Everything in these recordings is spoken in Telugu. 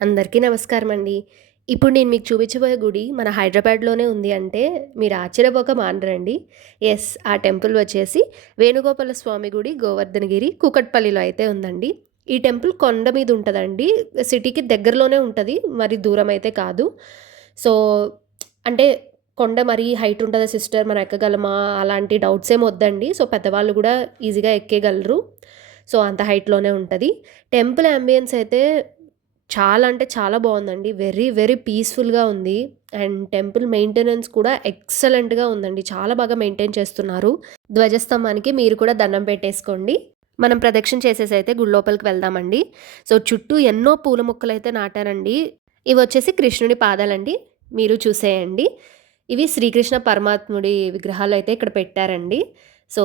అందరికీ నమస్కారం అండి. ఇప్పుడు నేను మీకు చూపించబోయే గుడి మన హైదరాబాద్‌లోనే ఉంది అంటే మీరు ఆశ్చర్యపోక మానరండి. యెస్. ఆ టెంపుల్ వచ్చేసి వేణుగోపాల స్వామి గుడి గోవర్ధనగిరి కూకట్పల్లిలో అయితే ఉందండి. ఈ టెంపుల్ కొండ మీద ఉంటదండి. సిటీకి దగ్గరలోనే ఉంటది. మరి దూరం అయితే కాదు. సో, అంటే కొండ మరీ హైట్ ఉంటదా సిస్టర్ మనం ఎక్కగలమా? అలాంటి డౌట్స్ ఏమి వద్దండి. సో, పెద్దవాళ్ళు గూడా ఈజీగా ఎక్కేయగలరు. సో, అంత హైట్‌లోనే ఉంటది. టెంపుల్ యాంబియన్స్ అయితే చాలా అంటే చాలా బావుందండి. వెరీ, వెరీ పీస్‌ఫుల్‌గా ఉంది. అండ్ టెంపుల్ మెయింటెనెన్స్ కూడా ఎక్సలెంట్‌గా ఉందండి. చాలా బాగా మెయింటైన్ చేస్తున్నారు. ధ్వజస్తంభానికి మీరు కూడా దండం పెట్టేసుకోండి. మనం ప్రదక్షిణ చేసేసైతే గుడి లోపలికి వెళ్దామండి. సో, చుట్టూ ఎన్నో పూల మొక్కలైతే నాటారండి. ఇవొచ్చేసి కృష్ణుడి పాదాలండి. మీరు చూసేయండి. ఇవి శ్రీకృష్ణ పరమాత్ముడి విగ్రహాలైతే ఇక్కడ పెట్టారండి. సో,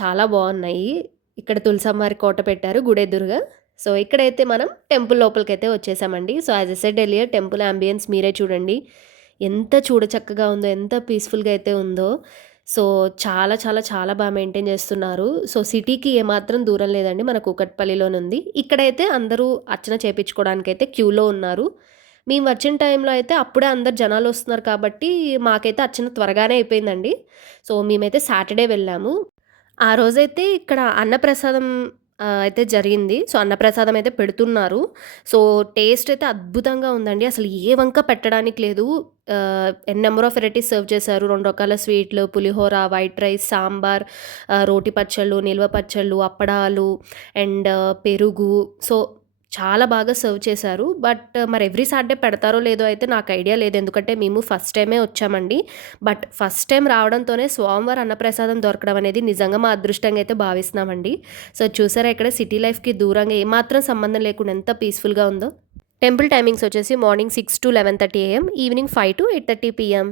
చాలా బావున్నాయి. ఇక్కడ తులసమ్మవారి కోట పెట్టారు గుడెదురుగా. సో, ఇక్కడైతే మనం టెంపుల్ లోపలికైతే వచ్చేసామండి. So, as I said earlier temple ambience మీరే చూడండి. ఎంత చూడచక్కగా ఉందో, ఎంత పీస్‌ఫుల్‌గా అయితే ఉందో. సో, చాలా చాలా చాలా బా మెయింటైన్ చేస్తున్నారు. సో, సిటీకి ఏమాత్రం దూరం లేదండి. మన కూకట్పల్లిలోనుంది. ఇక్కడైతే అందరూ అర్చన చేపించుకోవడానికైతే క్యూలో ఉన్నారు. మేము వచ్చిన టైంలో అయితే అప్పుడే అందరు జనాలొస్తున్నారు కాబట్టి మాకైతే అర్చన త్వరగానే అయిపోయిందండి. సో, మేమైతే సాటర్‌డే వెళ్ళాము. ఆ రోజైతే ఇక్కడ అన్నప్రసాదం అయితే జరిగింది. సో, అన్నప్రసాదం అయితే పెడుతున్నారు. సో, టేస్ట్ అయితే అద్భుతంగా ఉందండి. అసలు ఏ వంక పెట్టడానికి లేదు. ఎన్ నంబర్ ఆఫ్ వెరైటీస్ సర్వ్ చేశారు. 2 రకాల స్వీట్లు, పులిహోర, వైట్ రైస్, సాంబార్, రోటి పచ్చళ్ళు, నిల్వ పచ్చళ్ళు, అప్పడాలు అండ్ పెరుగు. సో, చాలా బాగా సర్వ్ చేశారు. బట్ మరి ఎవ్రీ సాటర్‌డే పెడతారో లేదో అయితే నాకు ఐడియా లేదు. ఎందుకంటే మేము ఫస్ట్ టైమే వచ్చామండి. బట్ ఫస్ట్ టైమ్ రావడంతోనే స్వామివారి అన్నప్రసాదం దొరకడం అనేది నిజంగా మా అదృష్టంగా అయితే భావిస్తున్నామండి. సో, చూసారా ఇక్కడ సిటీ లైఫ్‌కి దూరంగా ఏమాత్రం సంబంధం లేకుండా ఎంత పీస్‌ఫుల్‌గా ఉందో. టెంపుల్ టైమింగ్స్ వచ్చేసి మార్నింగ్ 6-11:30 ఏఎం, ఈవినింగ్ 5-8:30 పీఎం.